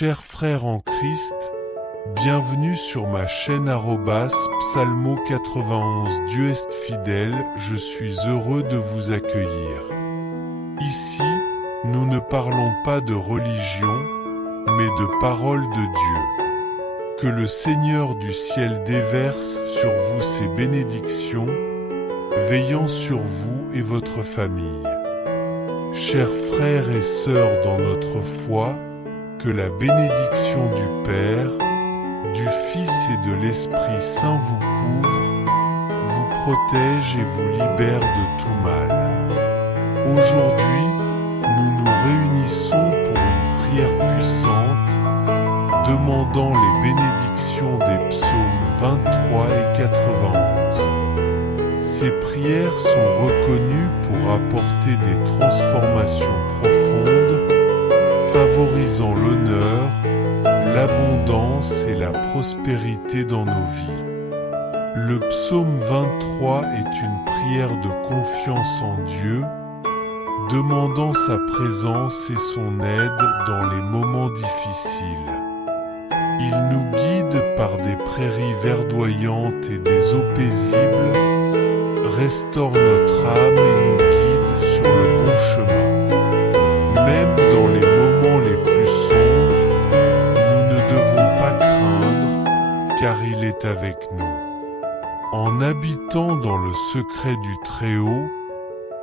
Chers frères en Christ, bienvenue sur ma chaîne Psalmo 91. Dieu est fidèle, je suis heureux de vous accueillir. Ici, nous ne parlons pas de religion, mais de parole de Dieu. Que le Seigneur du ciel déverse sur vous ses bénédictions, veillant sur vous et votre famille. Chers frères et sœurs dans notre foi, que la bénédiction du Père, du Fils et de l'Esprit Saint vous couvre, vous protège et vous libère de tout mal. Aujourd'hui, nous nous réunissons pour une prière puissante, demandant les bénédictions des psaumes 23 et 91. Ces prières sont reconnues pour apporter des transformations profondes, favorisant l'honneur, l'abondance et la prospérité dans nos vies. Le psaume 23 est une prière de confiance en Dieu, demandant sa présence et son aide dans les moments difficiles. Il nous guide par des prairies verdoyantes et des eaux paisibles, restaure notre âme et nous guide sur le bon chemin. Même dans les moments les plus sombres, nous ne devons pas craindre, car il est avec nous. En habitant dans le secret du Très-Haut,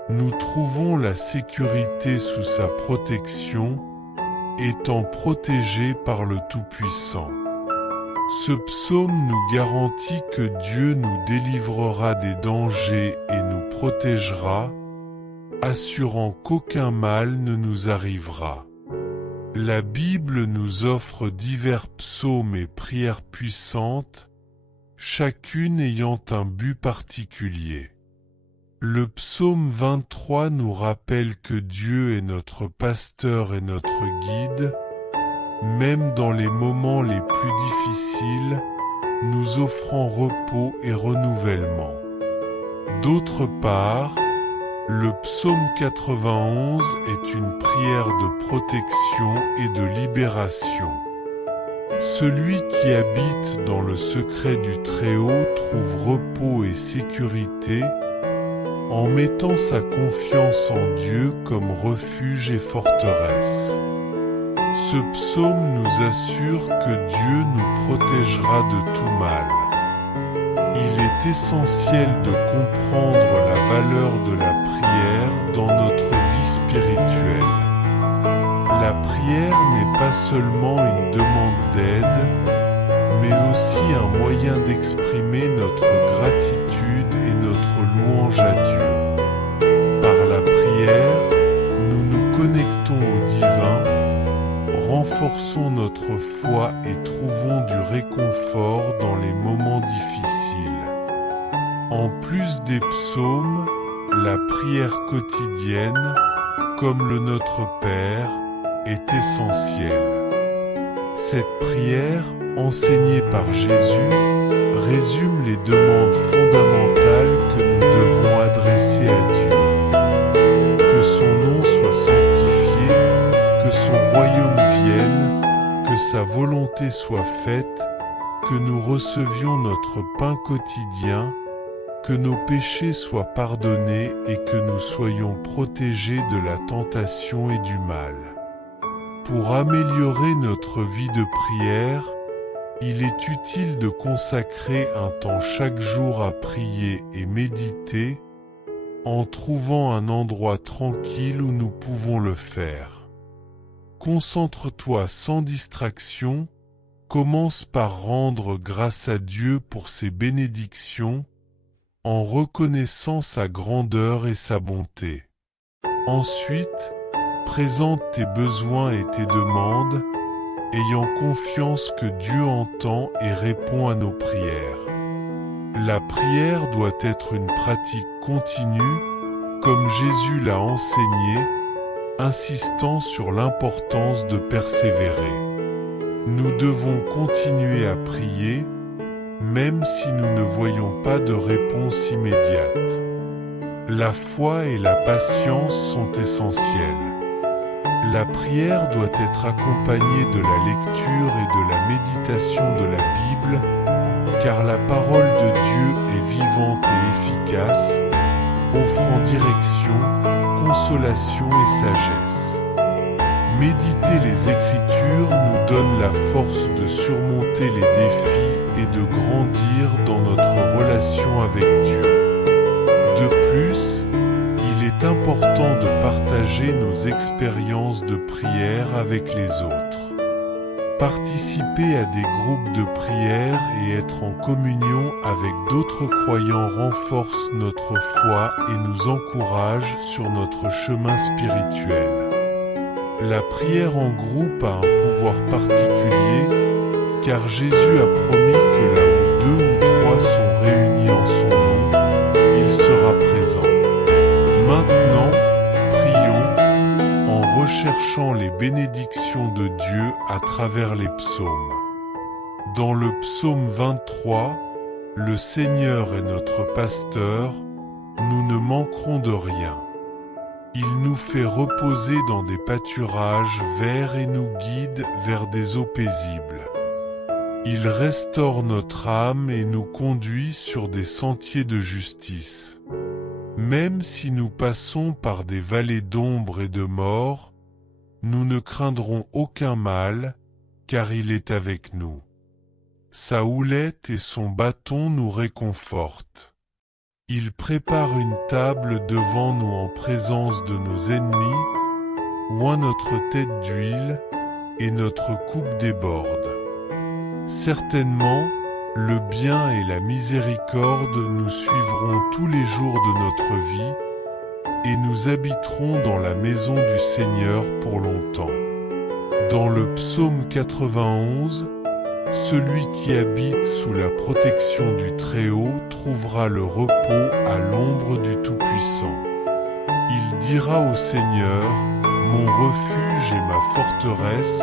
nous trouvons la sécurité sous sa protection, étant protégés par le Tout-Puissant. Ce psaume nous garantit que Dieu nous délivrera des dangers et nous protégera, assurant qu'aucun mal ne nous arrivera. La Bible nous offre divers psaumes et prières puissantes, chacune ayant un but particulier. Le psaume 23 nous rappelle que Dieu est notre pasteur et notre guide, même dans les moments les plus difficiles, nous offrant repos et renouvellement. D'autre part, le psaume 91 est une prière de protection et de libération. Celui qui habite dans le secret du Très-Haut trouve repos et sécurité, en mettant sa confiance en Dieu comme refuge et forteresse. Ce psaume nous assure que Dieu nous protégera de tout mal. Il est essentiel de comprendre la valeur de la prière dans notre vie spirituelle. La prière n'est pas seulement une demande d'aide, mais aussi un moyen d'exprimer notre gratitude et notre louange à Dieu. Par la prière, nous nous connectons au divin, renforçons notre foi et trouvons du réconfort dans les moments difficiles. En plus des psaumes, la prière quotidienne, comme le Notre Père, est essentielle. Cette prière, enseignée par Jésus, résume les demandes fondamentales que nous devons adresser à Dieu. Que son nom soit sanctifié, que son royaume vienne, que sa volonté soit faite, que nous recevions notre pain quotidien, que nos péchés soient pardonnés et que nous soyons protégés de la tentation et du mal. Pour améliorer notre vie de prière, il est utile de consacrer un temps chaque jour à prier et méditer, en trouvant un endroit tranquille où nous pouvons le faire. Concentre-toi sans distraction, commence par rendre grâce à Dieu pour ses bénédictions, en reconnaissant sa grandeur et sa bonté. Ensuite, présente tes besoins et tes demandes, ayant confiance que Dieu entend et répond à nos prières. La prière doit être une pratique continue, comme Jésus l'a enseigné, insistant sur l'importance de persévérer. Nous devons continuer à prier, même si nous ne voyons pas de réponse immédiate. La foi et la patience sont essentielles. La prière doit être accompagnée de la lecture et de la méditation de la Bible, car la parole de Dieu est vivante et efficace, offrant direction, consolation et sagesse. Méditer les Écritures nous donne la force de surmonter les défis et de grandir dans notre relation avec Dieu. De plus, il est important de partager nos expériences de prière avec les autres. Participer à des groupes de prière et être en communion avec d'autres croyants renforce notre foi et nous encourage sur notre chemin spirituel. La prière en groupe a un pouvoir particulier, car Jésus a promis que là où 2 ou 3 sont réunis en son nom, il sera présent. Maintenant, prions en recherchant les bénédictions de Dieu à travers les psaumes. Dans le psaume 23, « Le Seigneur est notre pasteur, nous ne manquerons de rien. Il nous fait reposer dans des pâturages verts et nous guide vers des eaux paisibles. Il restaure notre âme et nous conduit sur des sentiers de justice. Même si nous passons par des vallées d'ombre et de mort, nous ne craindrons aucun mal, car il est avec nous. Sa houlette et son bâton nous réconfortent. Il prépare une table devant nous en présence de nos ennemis, oint notre tête d'huile, et notre coupe déborde. Certainement, le bien et la miséricorde nous suivront tous les jours de notre vie, et nous habiterons dans la maison du Seigneur pour longtemps. Dans le psaume 91, celui qui habite sous la protection du Très-Haut trouvera le repos à l'ombre du Tout-Puissant. Il dira au Seigneur, « Mon refuge et ma forteresse,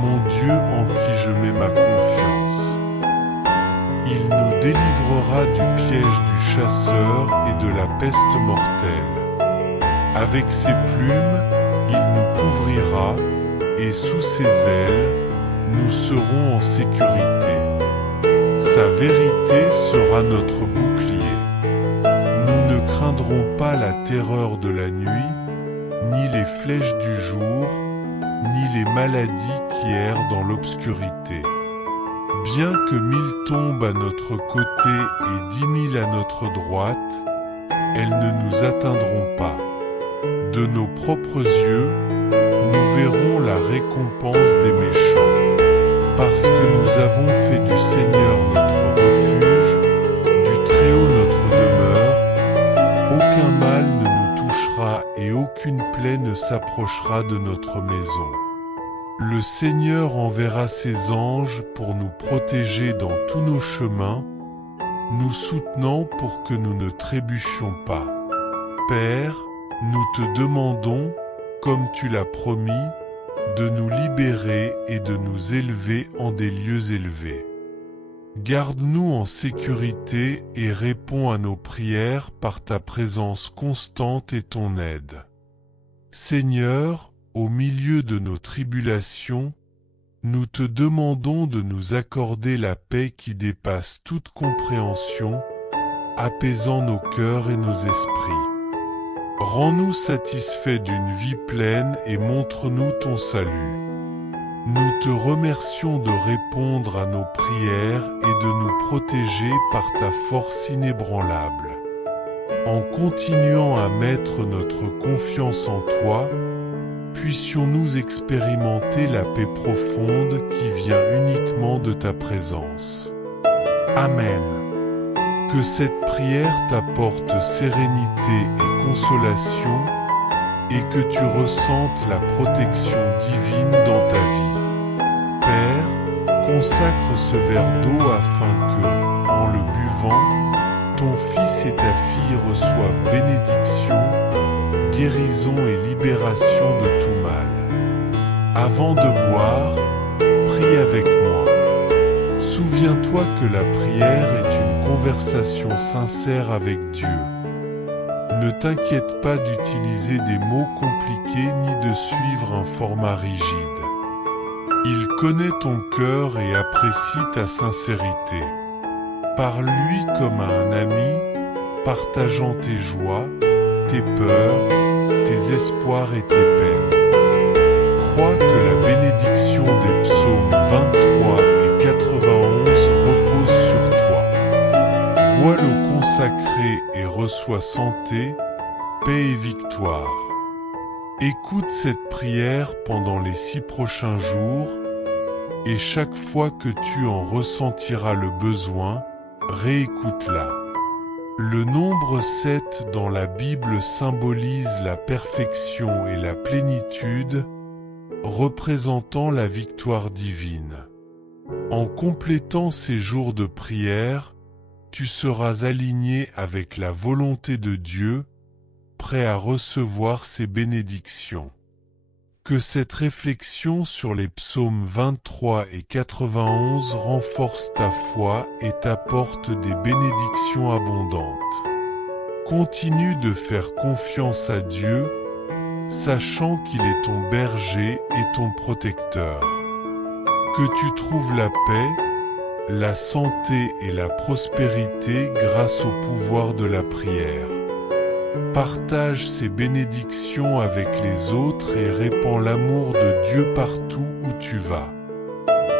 mon Dieu en qui je mets ma confiance. » Il nous délivrera du piège du chasseur et de la peste mortelle. Avec ses plumes, il nous couvrira, et sous ses ailes, nous serons en sécurité. Sa vérité sera notre bouclier. Nous ne craindrons pas la terreur de la nuit, ni les flèches du jour, ni les maladies qui errent dans l'obscurité. Bien que 1000 tombent à notre côté et 10 000 à notre droite, elles ne nous atteindront pas. De nos propres yeux, nous verrons la récompense des méchants. Parce que nous avons fait du Seigneur notre refuge, du Très-Haut notre demeure, aucun mal ne nous touchera et aucune plaie ne s'approchera de notre maison. Le Seigneur enverra ses anges pour nous protéger dans tous nos chemins, nous soutenant pour que nous ne trébuchions pas. Père, nous te demandons, comme tu l'as promis, de nous libérer et de nous élever en des lieux élevés. Garde-nous en sécurité et réponds à nos prières par ta présence constante et ton aide. Seigneur, au milieu de nos tribulations, nous te demandons de nous accorder la paix qui dépasse toute compréhension, apaisant nos cœurs et nos esprits. Rends-nous satisfaits d'une vie pleine et montre-nous ton salut. Nous te remercions de répondre à nos prières et de nous protéger par ta force inébranlable. En continuant à mettre notre confiance en toi, puissions-nous expérimenter la paix profonde qui vient uniquement de ta présence. Amen. Que cette prière t'apporte sérénité et consolation, et que tu ressentes la protection divine dans ta vie. Père, consacre ce verre d'eau afin que, en le buvant, ton fils et ta fille reçoivent bénédiction, guérison et libération de tout mal. Avant de boire, prie avec moi. Souviens-toi que la prière est une conversation sincère avec Dieu. Ne t'inquiète pas d'utiliser des mots compliqués s'appliquer ni de suivre un format rigide. Il connaît ton cœur et apprécie ta sincérité. Parle-lui comme à un ami, partageant tes joies, tes peurs, tes espoirs et tes peines. Crois que la bénédiction des psaumes 23 et 91 repose sur toi. Bois l'eau consacrée et reçois santé, paix et victoire. Écoute cette prière pendant les 6 prochains jours, et chaque fois que tu en ressentiras le besoin, réécoute-la. Le nombre 7 dans la Bible symbolise la perfection et la plénitude, représentant la victoire divine. En complétant ces jours de prière, tu seras aligné avec la volonté de Dieu, prêt à recevoir ses bénédictions. Que cette réflexion sur les psaumes 23 et 91 renforce ta foi et t'apporte des bénédictions abondantes. Continue de faire confiance à Dieu, sachant qu'il est ton berger et ton protecteur. Que tu trouves la paix, la santé et la prospérité grâce au pouvoir de la prière. Partage ces bénédictions avec les autres et répands l'amour de Dieu partout où tu vas.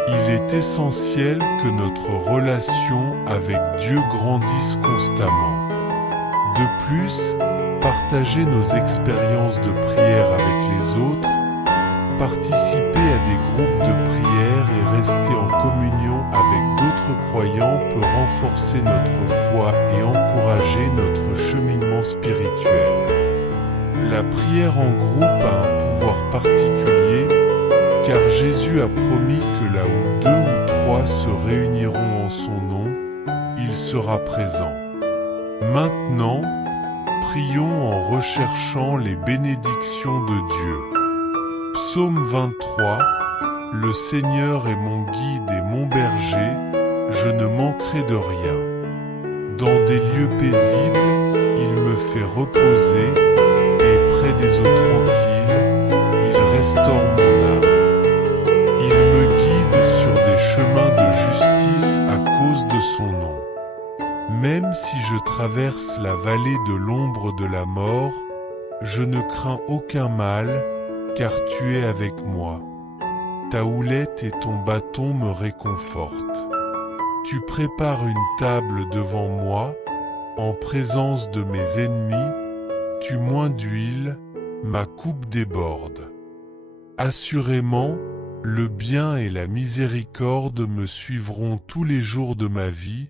Il est essentiel que notre relation avec Dieu grandisse constamment. De plus, partager nos expériences de prière avec les autres, participer à des groupes de prière et rester en communion avec d'autres croyants peut renforcer notre foi et encourager notre cheminement spirituel. La prière en groupe a un pouvoir particulier, car Jésus a promis que là où 2 ou 3 se réuniront en son nom, il sera présent. Maintenant, prions en recherchant les bénédictions de Dieu. Psaume 23. Le Seigneur est mon guide et mon berger, je ne manquerai de rien. Dans des lieux paisibles, il me fait reposer, et près des eaux tranquilles, il restaure mon âme. Il me guide sur des chemins de justice à cause de son nom. Même si je traverse la vallée de l'ombre de la mort, je ne crains aucun mal, car tu es avec moi. Ta houlette et ton bâton me réconfortent. Tu prépares une table devant moi, en présence de mes ennemis, tu moins d'huile, ma coupe déborde. Assurément, le bien et la miséricorde me suivront tous les jours de ma vie,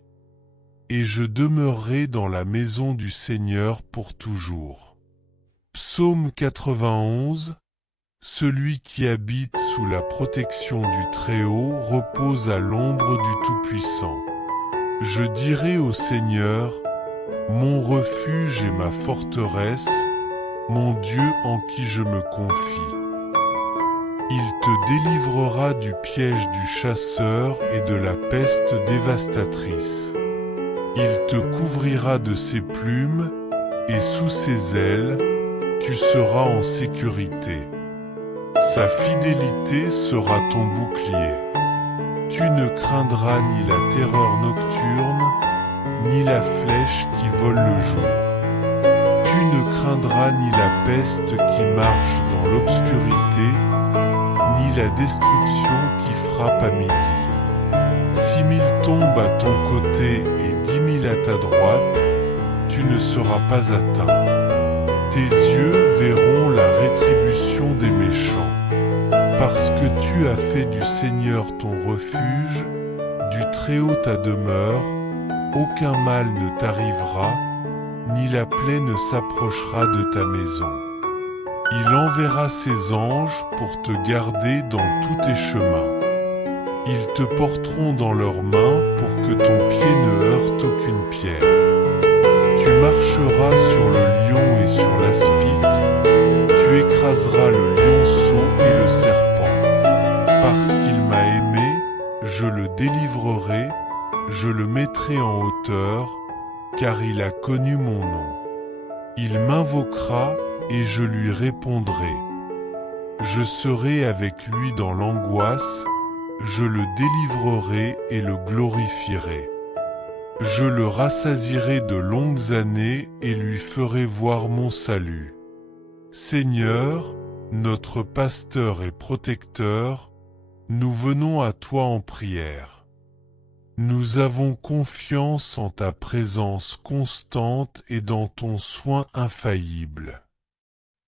et je demeurerai dans la maison du Seigneur pour toujours. Psaume 91. Celui qui habite sous la protection du Très-Haut repose à l'ombre du Tout-Puissant. Je dirai au Seigneur, mon refuge et ma forteresse, mon Dieu en qui je me confie. Il te délivrera du piège du chasseur et de la peste dévastatrice. Il te couvrira de ses plumes, et sous ses ailes, tu seras en sécurité. Sa fidélité sera ton bouclier. Tu ne craindras ni la terreur nocturne, ni la flèche qui vole le jour. Tu ne craindras ni la peste qui marche dans l'obscurité, ni la destruction qui frappe à midi. 6000 tombent à ton côté et 10 000 à ta droite, tu ne seras pas atteint. Tes yeux verront la rétribution des méchants. Parce que tu as fait du Seigneur ton refuge, du Très-Haut ta demeure, aucun mal ne t'arrivera, ni la plaie ne s'approchera de ta maison. Il enverra ses anges pour te garder dans tous tes chemins. Ils te porteront dans leurs mains pour que ton pied ne heurte aucune pierre. Tu marcheras sur le lion et sur l'aspic, tu écraseras le lionceau et le serpent. Parce qu'il m'a aimé, je le délivrerai, je le mettrai en hauteur, car il a connu mon nom. Il m'invoquera et je lui répondrai. Je serai avec lui dans l'angoisse, je le délivrerai et le glorifierai. Je le rassasierai de longues années et lui ferai voir mon salut. Seigneur, notre pasteur et protecteur, nous venons à toi en prière. Nous avons confiance en ta présence constante et dans ton soin infaillible.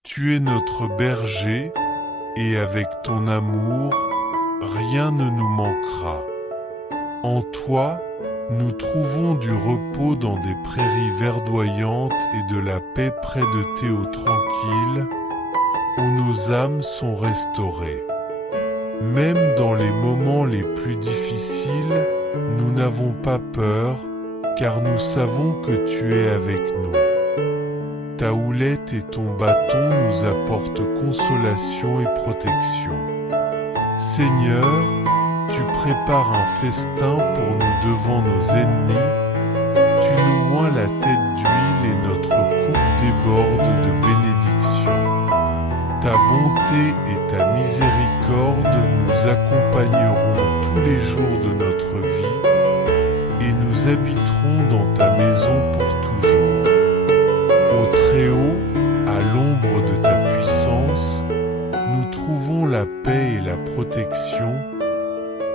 Tu es notre berger, et avec ton amour, rien ne nous manquera. En toi, nous trouvons du repos dans des prairies verdoyantes et de la paix près de tes eaux tranquilles, où nos âmes sont restaurées. Même dans les moments les plus difficiles, nous n'avons pas peur, car nous savons que tu es avec nous. Ta houlette et ton bâton nous apportent consolation et protection. Seigneur, tu prépares un festin pour nous devant nos ennemis, tu nous oins la tête d'huile et notre coupe déborde de bénédictions. Ta bonté et ta miséricorde nous accompagneront tous les jours de notre vie, et nous habiterons dans ta maison pour toujours. Ô Très-Haut, à l'ombre de ta puissance, nous trouvons la paix et la protection,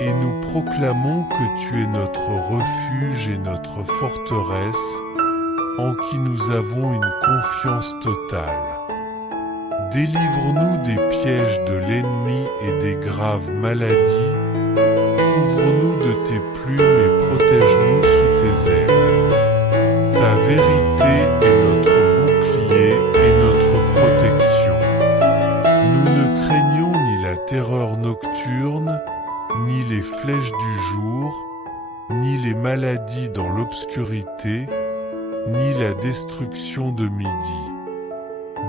et nous proclamons que tu es notre refuge et notre forteresse, en qui nous avons une confiance totale. Délivre-nous des pièges de l'ennemi et des graves maladies, couvre-nous de tes plumes et protège-nous sous tes ailes. Ta vérité est notre bouclier et notre protection. Nous ne craignons ni la terreur nocturne, ni les flèches du jour, ni les maladies dans l'obscurité, ni la destruction de midi.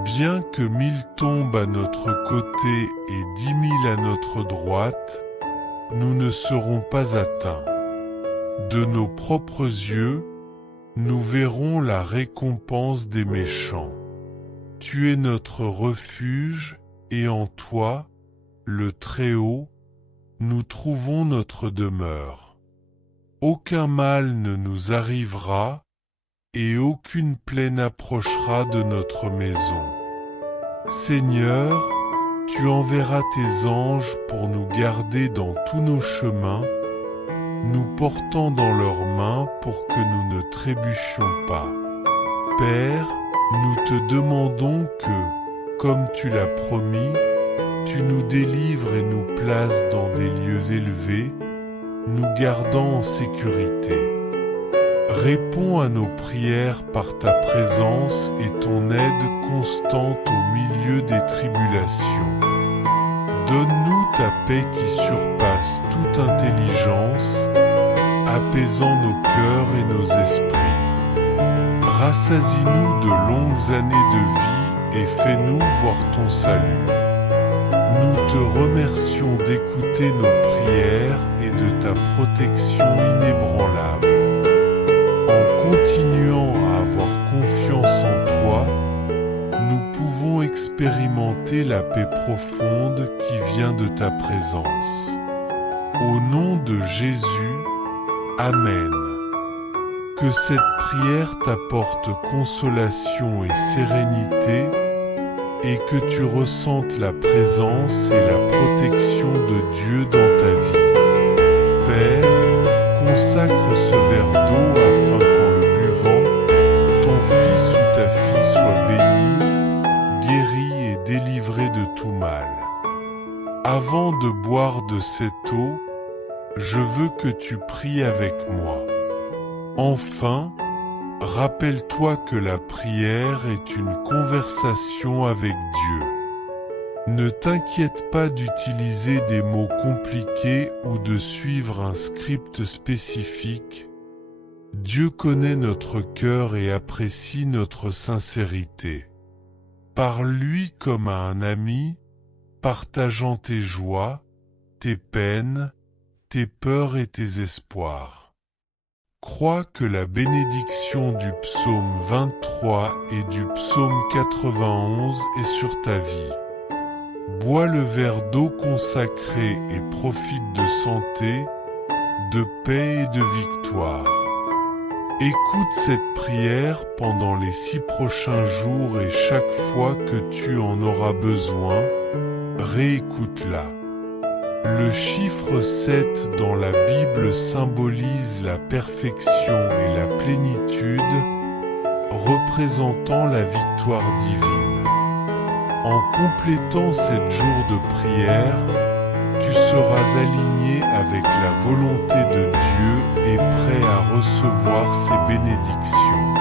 Bien que 1000 tombent à notre côté et 10 000 à notre droite, nous ne serons pas atteints. De nos propres yeux, nous verrons la récompense des méchants. Tu es notre refuge, et en toi, le Très-Haut, nous trouvons notre demeure. Aucun mal ne nous arrivera, et aucune plaie n'approchera de notre maison. Seigneur, tu enverras tes anges pour nous garder dans tous nos chemins, nous portant dans leurs mains pour que nous ne trébuchions pas. Père, nous te demandons que, comme tu l'as promis, tu nous délivres et nous places dans des lieux élevés, nous gardant en sécurité. Réponds à nos prières par ta présence et ton aide constante au milieu des tribulations. Donne-nous ta paix qui surpasse toute intelligence, apaisant nos cœurs et nos esprits. Rassasie-nous de longues années de vie et fais-nous voir ton salut. Nous te remercions d'écouter nos prières et de ta protection inébranlable. En continuant à avoir confiance en toi, nous pouvons expérimenter la paix profonde qui vient de ta présence. Au nom de Jésus, Amen. Que cette prière t'apporte consolation et sérénité, et que tu ressentes la présence et la protection de Dieu dans ta vie. Père, consacre ce verre d'eau afin qu'en le buvant, ton fils ou ta fille soit béni, guéri et délivré de tout mal. Avant de boire de cette eau, je veux que tu pries avec moi. Enfin, rappelle-toi que la prière est une conversation avec Dieu. Ne t'inquiète pas d'utiliser des mots compliqués ou de suivre un script spécifique. Dieu connaît notre cœur et apprécie notre sincérité. Parle-lui comme à un ami, partageant tes joies, tes peines, tes peurs et tes espoirs. Crois que la bénédiction du psaume 23 et du psaume 91 est sur ta vie. Bois le verre d'eau consacré et profite de santé, de paix et de victoire. Écoute cette prière pendant les 6 prochains jours et chaque fois que tu en auras besoin, réécoute-la. Le chiffre 7 dans la Bible symbolise la perfection et la plénitude, représentant la victoire divine. En complétant 7 jours de prière, tu seras aligné avec la volonté de Dieu et prêt à recevoir ses bénédictions.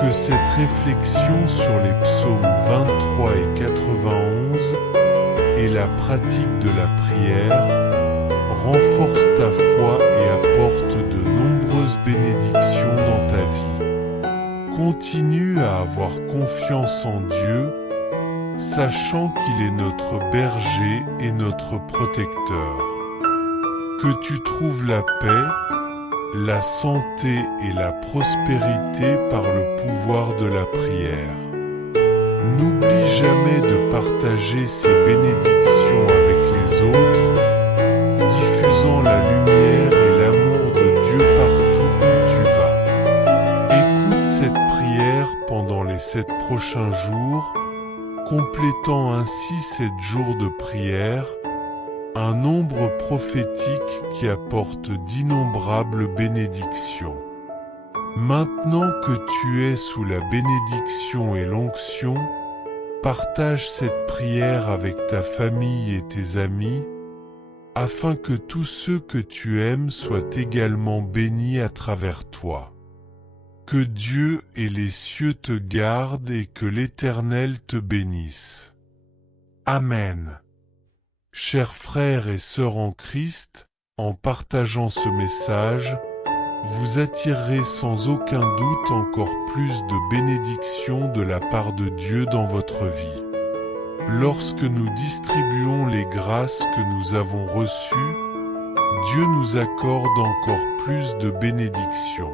Que cette réflexion sur les psaumes 23 et 91 et la pratique de la prière renforce ta foi et apporte de nombreuses bénédictions dans ta vie. Continue à avoir confiance en Dieu, sachant qu'il est notre berger et notre protecteur. Que tu trouves la paix, la santé et la prospérité par le pouvoir de la prière. N'oublie jamais de partager ces bénédictions avec les autres, diffusant la lumière et l'amour de Dieu partout où tu vas. Écoute cette prière pendant les 7 prochains jours, complétant ainsi 7 jours de prière, un nombre prophétique qui apporte d'innombrables bénédictions. Maintenant que tu es sous la bénédiction et l'onction, partage cette prière avec ta famille et tes amis, afin que tous ceux que tu aimes soient également bénis à travers toi. Que Dieu et les cieux te gardent et que l'Éternel te bénisse. Amen. Chers frères et sœurs en Christ, en partageant ce message, vous attirerez sans aucun doute encore plus de bénédictions de la part de Dieu dans votre vie. Lorsque nous distribuons les grâces que nous avons reçues, Dieu nous accorde encore plus de bénédictions.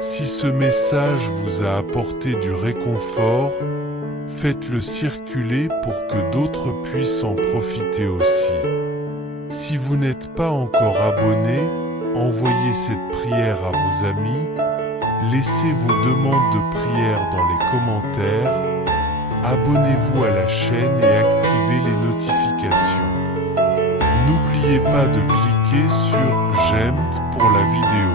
Si ce message vous a apporté du réconfort, faites-le circuler pour que d'autres puissent en profiter aussi. Si vous n'êtes pas encore abonné, envoyez cette prière à vos amis, laissez vos demandes de prière dans les commentaires, abonnez-vous à la chaîne et activez les notifications. N'oubliez pas de cliquer sur « J'aime » pour la vidéo.